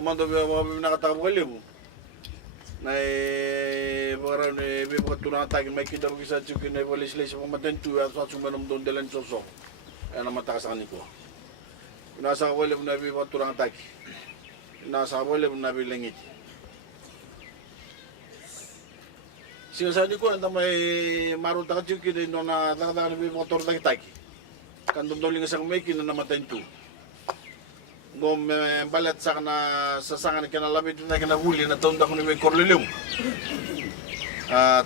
mando be nakatabu kalibu. Na para ne be patuna tagi mai kita bisa cuci ne polis les pematentu atau cuma nom delan sosok. Ana matakas aniko. Nasa wale na be patuna tagi. Nasa wale na be lengit. Sinasabi ko na may maruta ka cuci din na tanga be motor tagi. Kan domdoling sa may kina namatentu. Ngom balat sa sangan kinalabit na kinahuli na tonda ko ni may korliliw.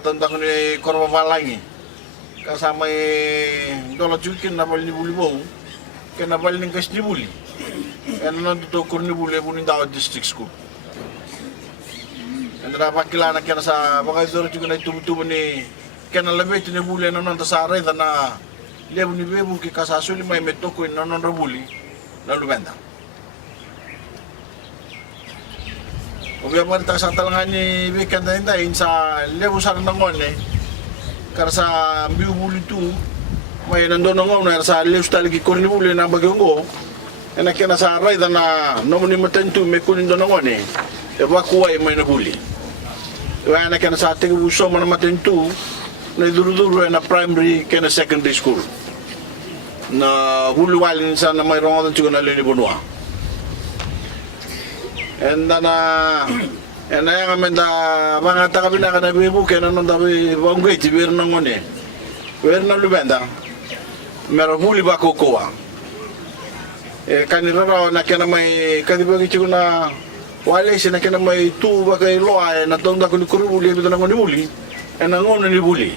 Tonda ko ni korbabalangi. Kasama dola chukin na bali ni buli mo. Kena bali ni kas ni buli. Ano nandito ko ni buli bunin daw district school. Andra pakilana kena sa bagay doro chukin na tubo ni kinalabit ni buli na nanda sa reda na lebu ni bebu ki kasasuli may metoko na nanda buli na lubenda. Obviamente sa talangan ni weekend na hintayin sa levo sa nangon kara sa biubuli tu may nandun nangon na sa levo sa talagi kornibuli na bagyong ko kena sa rayda na nomoni matentu may kunin doon nangon evakuay may nabuli kaya kena sa ating uso man matentu na iduruduro na primary kena secondary school na huluwalin sa na may rongotan siguro na linibunwa. And then, yang kami dah bangga tak kami nak kena bebu kena nonda be banggai cibir nangone, ber nalu benda, merah buli bako koa. Kani rara nak kena mai kadi bagi cuna wale si nak kena mai tu bagai loa na tonda kuni kuru buli betul nangone buli, nangone ni buli.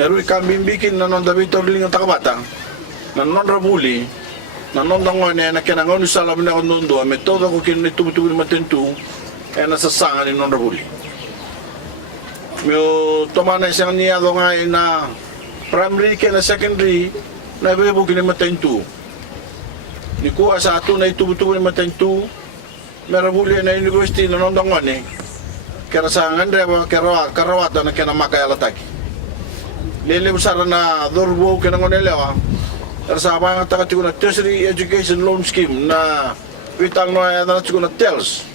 Erui kami bikin nonda be torling tak bata, nonda buli. Nanondang ngone na kena ngoni sala bina ko nondo me todo ko kin ni tubu matentu na sasanga ni nonda buli meu tomana isang niya do nga na primary kena secondary na bebo kin matentu ni ko sa ato na tubu ni matentu mera buli na university nanondang ngone kera sa ngandre ba karawata na kena makaya lataki lele busara na dorbo kena ngone lewa Tersama ang taga na tertiary education loan scheme na witang no ay na na TELS.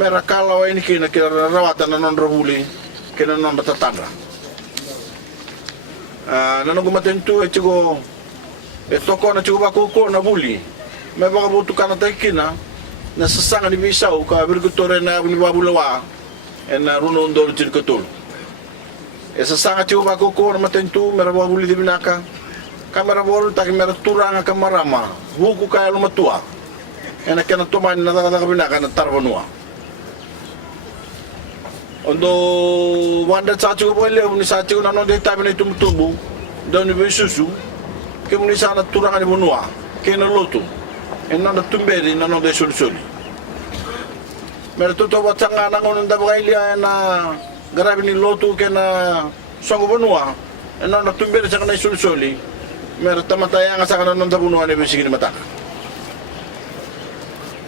Mera kalau ini kina rawatan na non rahuli kina non batatanga. Nanong gumatentu chigo toko na chigo bako na buli. May baka butukan na tayo kina na sasanga ni Bisaw ka birgutore na ni Babulawa na runon dolo chirkatul. Sasanga chigo bako na matentu mera babuli di binaka. Kamera bolu tak kamera turang kamarama buku kaya lumatua enak kena tuman na kabinaka na tarbanua ondo wanda sachu ko le ni sachu na no de tabi na tumutubu don ni besusu ke muni sana turang ni bunua ke na lotu en na tumberi na no de solution mer to watanga na ngon nda bagailia na garabi ni lotu ke na songo bunua en na tumberi sa na solution meron tamataya nga sa kanan ng tabunuan na bisigin mata.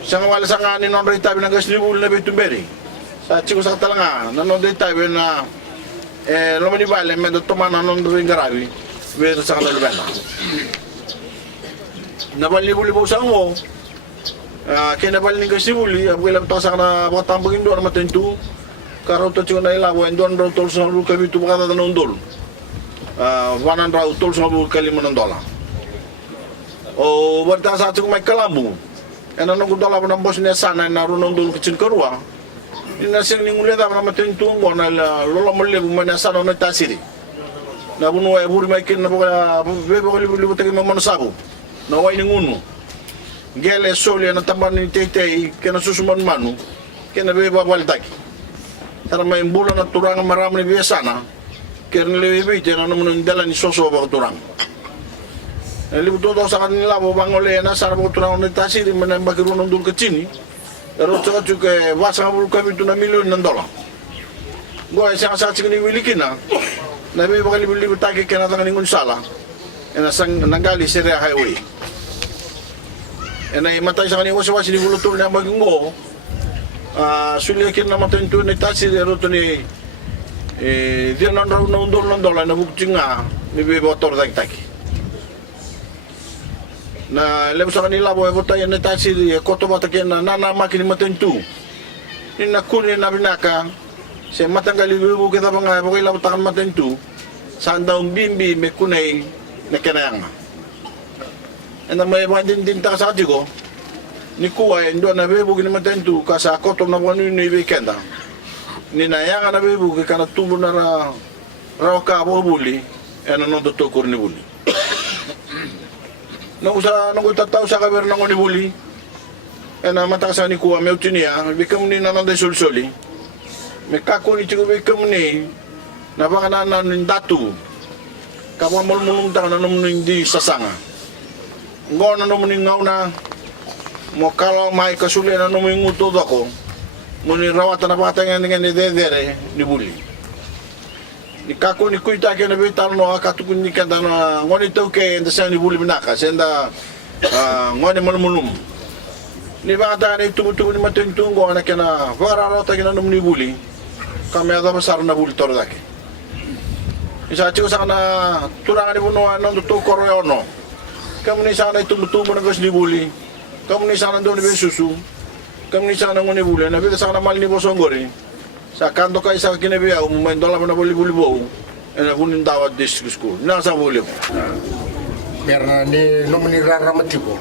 Sa nga wala sa nga ni non tabi ng gas ni bul na bitumberi. Sa chiko sa talanga nanon tabi na lomani bale medo tomana non ring garabi. Meron sa kanan bala. Nabali-buli po sa ngo. Kinabali ng gas ni buli, abuelam ta sa kana batambagin do na matentu. Karo to chiko na ilaw en don ro tol sa ru kami tu bakata non dol. Wanan raw tol sa $5,000. O wala sa ating may kalambu. Ano nung dola pa ng boss niya sana na runong dul kitchen karwa. Inasing ningulit ako na matintung ko na lola mali bumana sana na tasiri. Na buno ay buri may kin na bebo ko libu tayo mamanasako. Na way ninguno. Gele soli na tamban ni tete kena susuman manu kena bebo balitaki. Tara may bulan na turang marami ni sana. Kaya nilibit yan ano mo nung dala ni Soso ba turang. Nilibut to sa kanila mo bang uli na sana mo turang na tasiri man ang bagirunong dul kachini. Pero tsaka tsaka wasa nga mo kami ito na $1,000,000. Gwa siya sa tsaka ni Wilikin na nabi ba kalibulibot tayo kaya natangan ng unsala nasang nanggali si Rea Highway. Na imatay sa kanila wasa-wasa ni Bulutol na bagong mo suliakin na matay ito na tasiri ito ni dia non raw na $1 na bukti nga ni bebotor tagi. na lebo sa kanila bo ebota yan ta siri koto bata kena nana makini matentu ina kuni na binaka se matanggali lubu kita banga bo kila takan matentu sandaung bimbi me kunai na kenanga ena may din ta sa digo ni kuwa ndo na bebu kini matentu kasa koto na bonu ni weekenda ni na yanga na bebu kana tumbu na rauka bo buli ena no to kurni buli nung itatao sa kaber ng unibuli na matakasan ni kuwa may utinia bikam ni nananda sulsoli may kako ni chigo bikam ni napaka nanan datu kapwa mulmulong ta na naman hindi sasanga ngaw na naman ngaw na mo kalaw may kasuli na naman yung utod ako muni rawatan na bata nga ni dedere ni buli ni kako ni kuita ke na bitar no akatukun ni kanda na ngoni toke enda sa ni buli binaka senda ngoni malmunum ni bata ni tubutu ni matuntungo na kana vararo ta kina num ni buli kami ada besar na buli tor dake isa chico sa na turanga ni buno ano to koroyono kami ni sana tumutumo na gas ni buli kami ni sana do ni susu kami ni sana ngoni buli na bita sana mal ni bosongori sa kanto kay sa kinabiya umumain dola mo na buli-buli bo na kunin dawat dis school na sa buli mo karena ni nomini raramati ko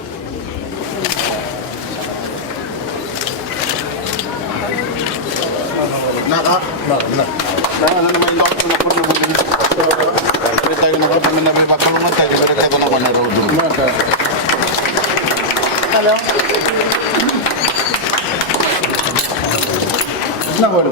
na naman yung doktor na puro buli pero tayo na kami na may bakalungan tayo pero kato na ko na rodo hello na bolo